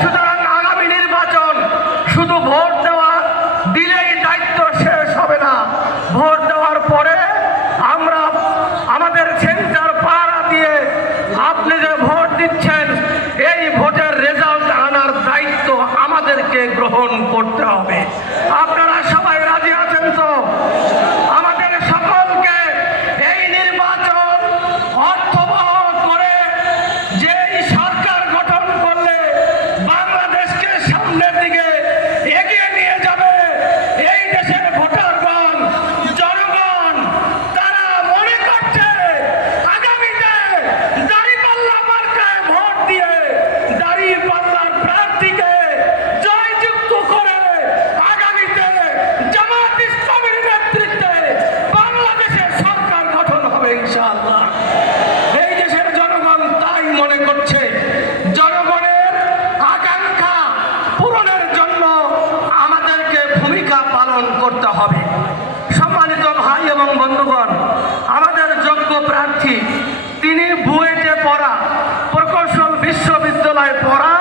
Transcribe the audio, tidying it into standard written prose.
সুতরাং আগামী নির্বাচন শুধু ভোট দেওয়া দিলেই দায়িত্ব শেষ হবে না। ভোট দেওয়ার পরে আমরা আমাদের সেন্টার পাড়া দিয়ে আপনি যে ভোট দিচ্ছেন এই ভোটের রেজাল্ট আনার দায়িত্ব আমাদেরকে গ্রহণ করতে হবে। আপনারা সবাই রাজি আছেন তো? আমাদের সকলকে এই নির্বাচন অর্থবহ করে যেই সরকার গঠন করলে বাংলাদেশকে সামনের দিকে এগিয়ে নিয়ে যাবে, এই দেশের ভোটারগণ জনগণ তারা মনে করছে আগামীতে দাঁড়িপাল্লা মার্কায় ভোট দিয়ে দাঁড়িপাল্লার প্রার্থীকে জয়যুক্ত করে আগামীতে জামাত ইসলামীর নেতৃত্বে বাংলাদেশের সরকার গঠন হবে ইনশাআল্লাহ। এই দেশের জনগণ তাই মনে করছে। জনগণের আকাঙ্ক্ষা পূরণের জন্য আমাদেরকে ভূমিকা পালন করতে হবে। সম্মানিত ভাই এবং বন্ধুগণ, আমাদের যোগ্য প্রার্থী তিনি বুয়েটে পড়া, প্রকৌশল বিশ্ববিদ্যালয়ে পড়া